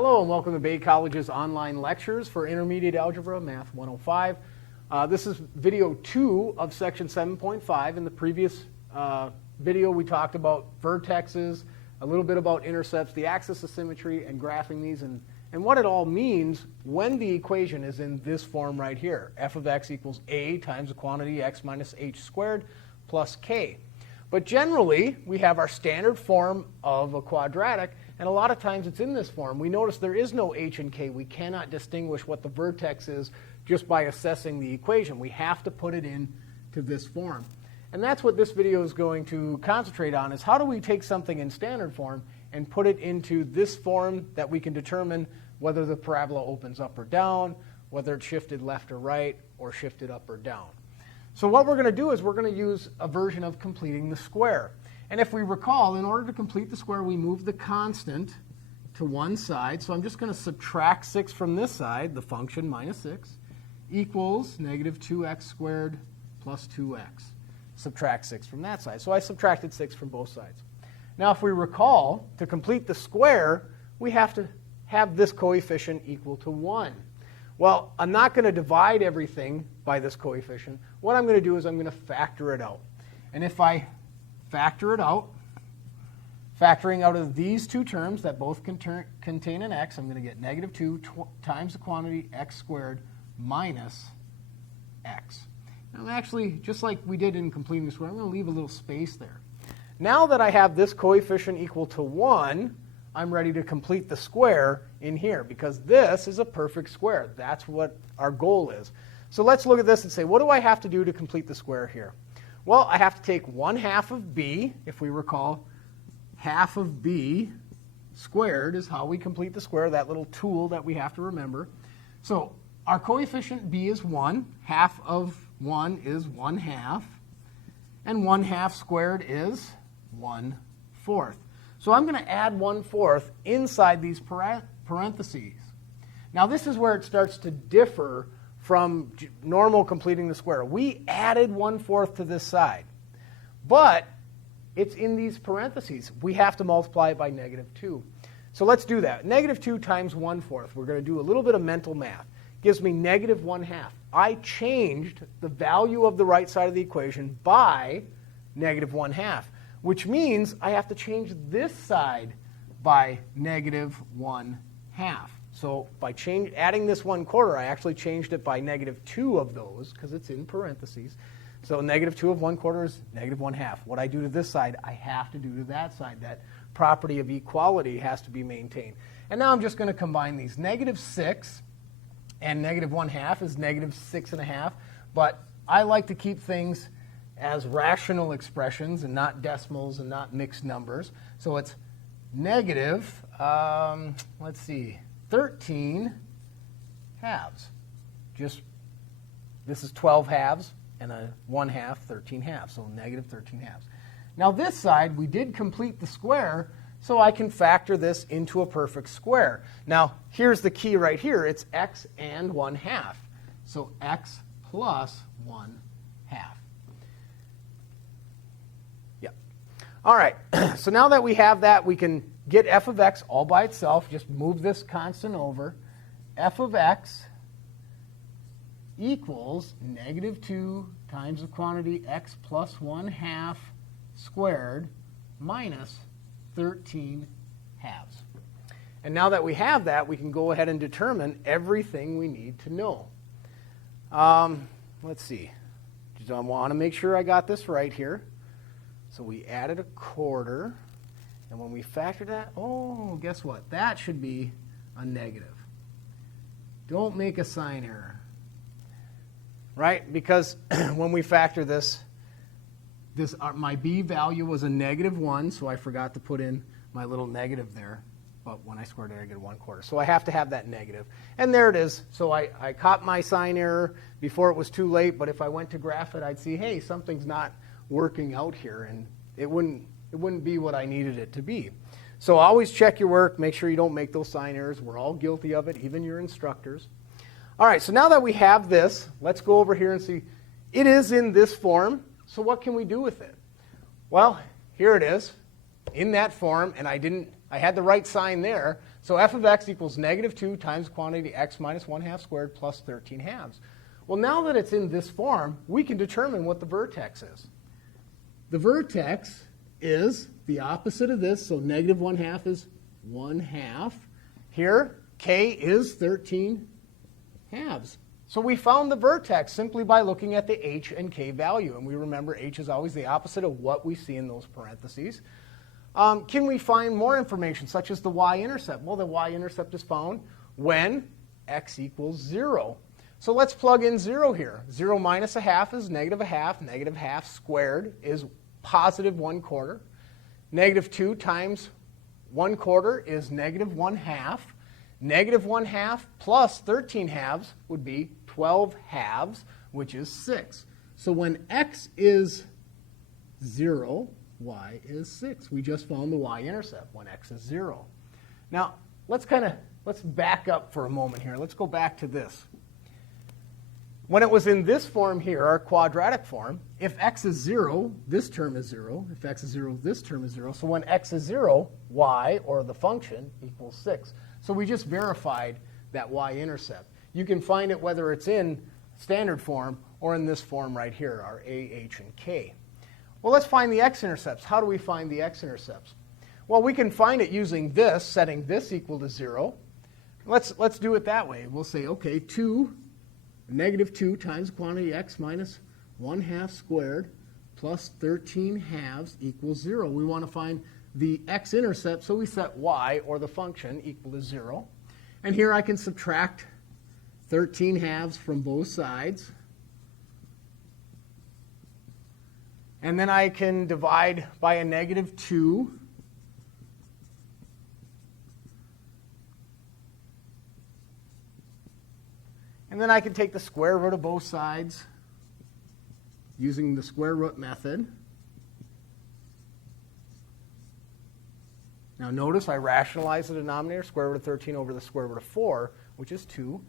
Hello and welcome to Bay College's online lectures for Intermediate Algebra, Math 105. This is video 2 of section 7.5. In the previous video we talked about vertexes, a little bit about intercepts, the axis of symmetry, and graphing these, and what it all means when the equation is in this form right here. F of x equals a times the quantity x minus h squared plus k. But generally, we have our standard form of a quadratic, and a lot of times it's in this form. We notice there is no h and k. We cannot distinguish what the vertex is just by assessing the equation. We have to put it into this form. And that's what this video is going to concentrate on, is how do we take something in standard form and put it into this form that we can determine whether the parabola opens up or down, whether it's shifted left or right, or shifted up or down. So what we're going to do is we're going to use a version of completing the square. And if we recall, in order to complete the square, we move the constant to one side. So I'm just going to subtract 6 from this side, the function minus 6, equals negative 2x squared plus 2x. Subtract 6 from that side. So I subtracted 6 from both sides. Now if we recall, to complete the square, we have to have this coefficient equal to 1. Well, I'm not going to divide everything by this coefficient. What I'm going to do is I'm going to factor it out. And if I factor it out, factoring out of these two terms that both contain an x, I'm going to get negative 2 times the quantity x squared minus x. Now actually, just like we did in completing the square, I'm going to leave a little space there. Now that I have this coefficient equal to 1, I'm ready to complete the square in here, because this is a perfect square. That's what our goal is. So let's look at this and say, what do I have to do to complete the square here? Well, I have to take 1/2 of b. If we recall, half of b squared is how we complete the square, that little tool that we have to remember. So our coefficient b is 1. Half of 1 is 1/2. And 1/2 squared is 1/4. So I'm going to add 1/4 inside these parentheses. Now this is where it starts to differ from normal completing the square. We added 1/4 to this side, but it's in these parentheses. We have to multiply it by negative 2. So let's do that. Negative 2 times 1/4. We're going to do a little bit of mental math. Gives me negative 1/2. I changed the value of the right side of the equation by negative 1/2. Which means I have to change this side by negative 1/2. So by adding this 1/4, I actually changed it by negative 2 of those, because it's in parentheses. So negative 2 of 1/4 is negative 1/2. What I do to this side, I have to do to that side. That property of equality has to be maintained. And now I'm just going to combine these. Negative 6 and negative 1/2 is negative 6.5. But I like to keep things as rational expressions and not decimals and not mixed numbers. So it's negative, 13 halves. This is 12 halves and a 1/2, 13 halves. So negative 13 halves. Now this side, we did complete the square, so I can factor this into a perfect square. Now here's the key right here. It's x and 1/2. So x plus 1/2. All right, so now that we have that, we can get f of x all by itself. Just move this constant over. F of x equals negative 2 times the quantity x plus 1/2 squared minus 13 halves. And now that we have that, we can go ahead and determine everything we need to know. Let's see. I want to make sure I got this right here. So we added 1/4, and when we factor that, oh, guess what? That should be a negative. Don't make a sign error, right? Because when we factor this, my b value was a negative 1, so I forgot to put in my little negative there. But when I squared it, I get 1/4. So I have to have that negative. And there it is. So I caught my sign error before it was too late, but if I went to graph it, I'd see, hey, something's not working out here, and it wouldn't be what I needed it to be. So always check your work. Make sure you don't make those sign errors. We're all guilty of it, even your instructors. All right, so now that we have this, let's go over here and see. It is in this form, so what can we do with it? Well, here it is in that form, and I had the right sign there, So f of x equals negative 2 times the quantity x minus 1/2 squared plus 13 halves. Well, now that it's in this form, we can determine what the vertex is. The vertex is the opposite of this, so negative 1/2 is 1/2. Here, k is 13 halves. So we found the vertex simply by looking at the h and k value. And we remember h is always the opposite of what we see in those parentheses. Can we find more information, such as the y-intercept? Well, the y-intercept is found when x equals 0. So let's plug in 0 here. 0 minus 1/2 is negative 1/2. Negative 1/2 squared is positive 1/4. Negative 2 times 1/4 is negative 1/2. Negative 1/2 plus 13 halves would be 12 halves, which is 6. So when x is 0, y is 6. We just found the y-intercept when x is 0. Now, let's back up for a moment here. Let's go back to this. When it was in this form here, our quadratic form, if x is 0, this term is 0. If x is 0, this term is 0. So when x is 0, y, or the function, equals 6. So we just verified that y-intercept. You can find it whether it's in standard form or in this form right here, our a, h, and k. Well, let's find the x-intercepts. How do we find the x-intercepts? Well, we can find it using this, setting this equal to 0. Let's do it that way. We'll say, okay, negative 2 times the quantity x minus 1/2 squared plus 13 halves equals 0. We want to find the x-intercept, so we set y, or the function, equal to 0. And here I can subtract 13 halves from both sides. And then I can divide by a negative 2. And then I can take the square root of both sides using the square root method. Now notice I rationalize the denominator, square root of 13 over the square root of 4, which is 2.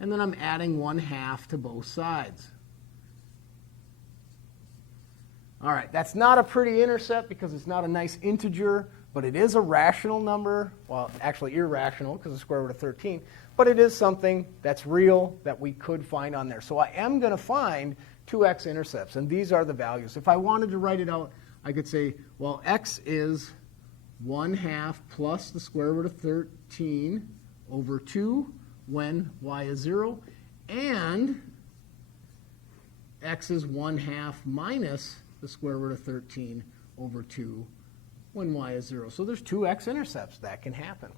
And then I'm adding 1/2 to both sides. All right, that's not a pretty intercept because it's not a nice integer, but it is a rational number. Well, actually irrational because it's square root of 13. But it is something that's real that we could find on there. So I am going to find two x-intercepts, and these are the values. If I wanted to write it out, I could say, well, x is 1/2 plus the square root of 13 over 2 when y is 0, and x is 1/2 minus the square root of 13 over 2 when y is 0. So there's two x-intercepts that can happen.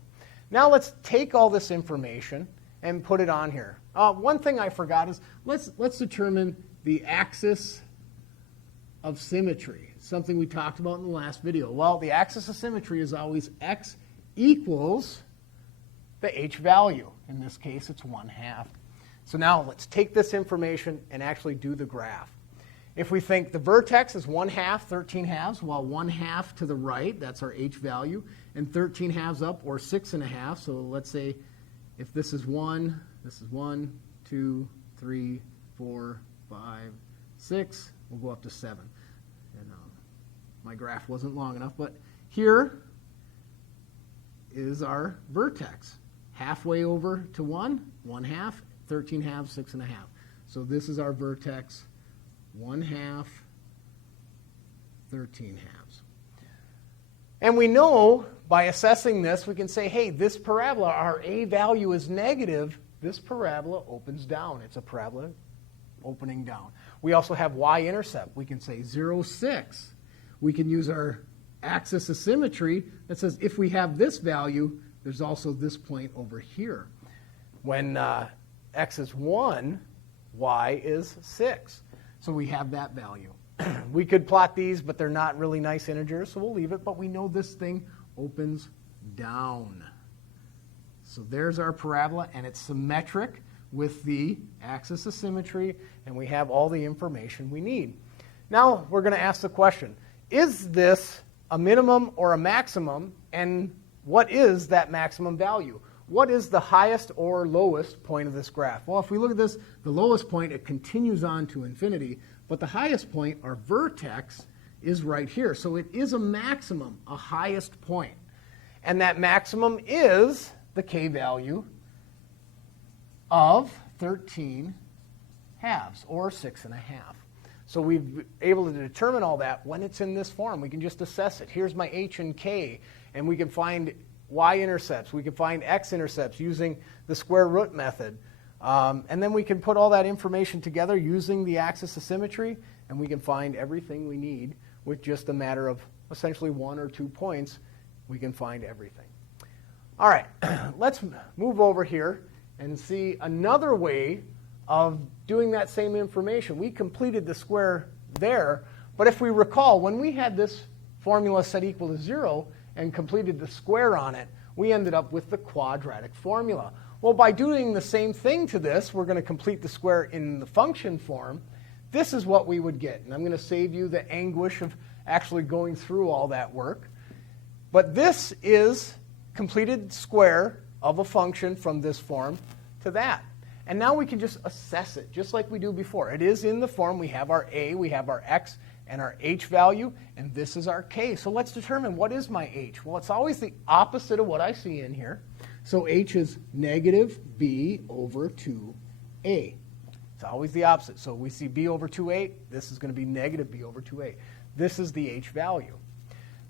Now let's take all this information and put it on here. One thing I forgot is let's determine the axis of symmetry, something we talked about in the last video. Well, the axis of symmetry is always x equals the h value. In this case, it's 1/2. So now let's take this information and actually do the graph. If we think the vertex is 1/2, 13 halves, well, 1/2 to the right, that's our h value, and 13 halves up, or 6.5. So let's say if this is 1, this is 1, 2, 3, 4, 5, 6, we'll go up to 7. And my graph wasn't long enough, but here is our vertex. Halfway over to 1, 1/2, 13 halves, 6.5. So this is our vertex, 1/2, 13 halves. And we know by assessing this, we can say, hey, this parabola, our a value is negative. This parabola opens down. It's a parabola opening down. We also have y-intercept. We can say 0, 6. We can use our axis of symmetry that says if we have this value, there's also this point over here. When x is 1, y is 6. So we have that value. We could plot these, but they're not really nice integers, so we'll leave it. But we know this thing opens down. So there's our parabola, and it's symmetric with the axis of symmetry, and we have all the information we need. Now we're going to ask the question, is this a minimum or a maximum, and what is that maximum value? What is the highest or lowest point of this graph? Well, if we look at this, the lowest point, it continues on to infinity, but the highest point, our vertex, is right here. So it is a maximum, a highest point. And that maximum is the k value of 13 halves, or 6.5. So we've able to determine all that when it's in this form. We can just assess it. Here's my h and k, and we can find y-intercepts. We can find x-intercepts using the square root method. And then we can put all that information together using the axis of symmetry, and we can find everything we need with just a matter of essentially 1 or 2 points. We can find everything. All right, let's move over here and see another way of doing that same information. We completed the square there, but if we recall, when we had this formula set equal to 0 and completed the square on it, we ended up with the quadratic formula. Well, by doing the same thing to this, we're going to complete the square in the function form. This is what we would get, and I'm going to save you the anguish of actually going through all that work. But this is completed square of a function from this form to that. And now we can just assess it, just like we do before. It is in the form. We have our a, we have our x, and our h value, and this is our k. So let's determine, what is my h? Well, it's always the opposite of what I see in here. So h is negative b over 2a. It's always the opposite. So we see b over 2a. This is going to be negative b over 2a. This is the h value.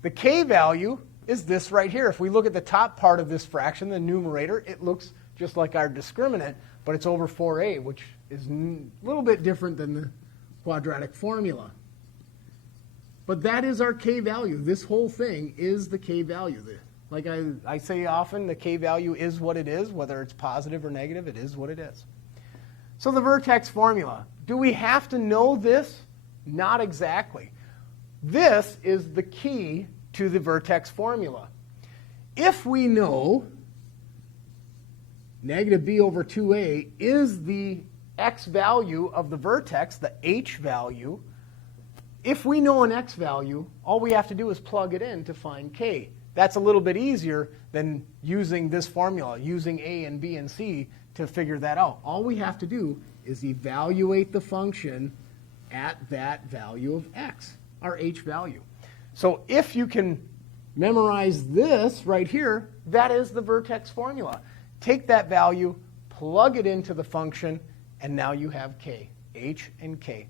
The k value is this right here. If we look at the top part of this fraction, the numerator, it looks just like our discriminant, but it's over 4a, which is a little bit different than the quadratic formula. But that is our k value. This whole thing is the k value. Like I say often, the k value is what it is. Whether it's positive or negative, it is what it is. So the vertex formula. Do we have to know this? Not exactly. This is the key to the vertex formula. If we know negative b over 2a is the x value of the vertex, the h value, if we know an x value, all we have to do is plug it in to find k. That's a little bit easier than using this formula, using a and b and c to figure that out. All we have to do is evaluate the function at that value of x, our h value. So if you can memorize this right here, that is the vertex formula. Take that value, plug it into the function, and now you have k, h and k.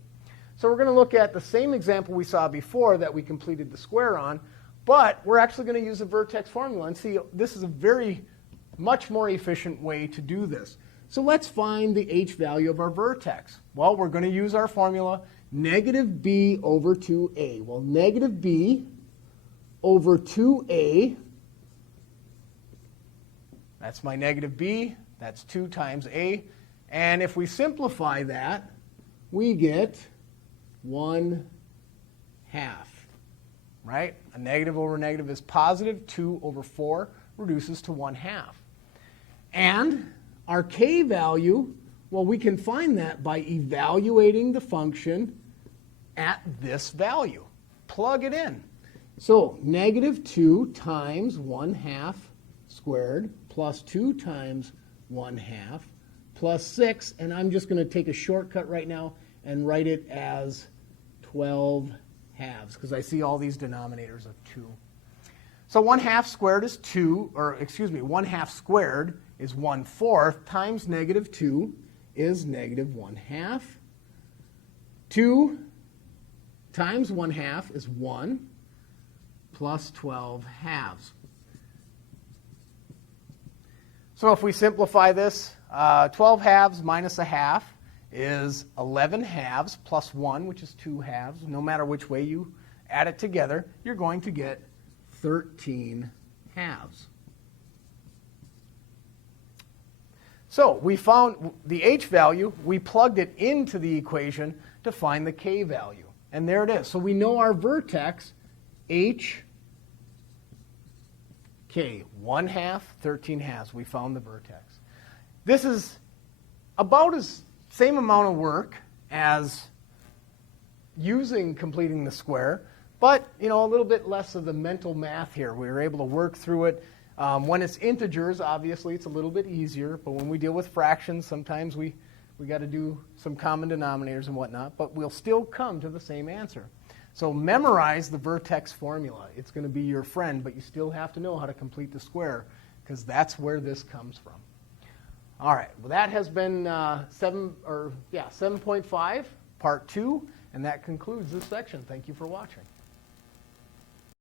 So we're going to look at the same example we saw before that we completed the square on, but we're actually going to use a vertex formula and see this is a much more efficient way to do this. So let's find the h value of our vertex. Well, we're going to use our formula, negative b over 2a. Well, negative b over 2a, that's my negative b, that's 2 times a. And if we simplify that, we get 1/2, right? A negative over negative is positive. 2 over 4 reduces to 1/2. And our k value, well, we can find that by evaluating the function at this value. Plug it in. So negative 2 times 1/2 squared plus 2 times 1/2 plus 6, and I'm just going to take a shortcut right now and write it as 12 halves, because I see all these denominators of 2. So 1/2 squared is 2, or excuse me, 1/2 squared is 1/4 times negative 2 is negative 1/2. 2 times 1/2 is 1 plus 12 halves. So if we simplify this, 12 halves minus a half is 11 halves plus 1, which is 2 halves. No matter which way you add it together, you're going to get 13 halves. So we found the h value. We plugged it into the equation to find the k value. And there it is. So we know our vertex, h, k, 1/2, 13 halves. We found the vertex. This is about as same amount of work as completing the square, but a little bit less of the mental math here. We were able to work through it. When it's integers, obviously it's a little bit easier, but when we deal with fractions, sometimes we got to do some common denominators and whatnot, but we'll still come to the same answer. So memorize the vertex formula. It's going to be your friend, but you still have to know how to complete the square because that's where this comes from. All right, well, that has been 7.5, part 2, and that concludes this section. Thank you for watching.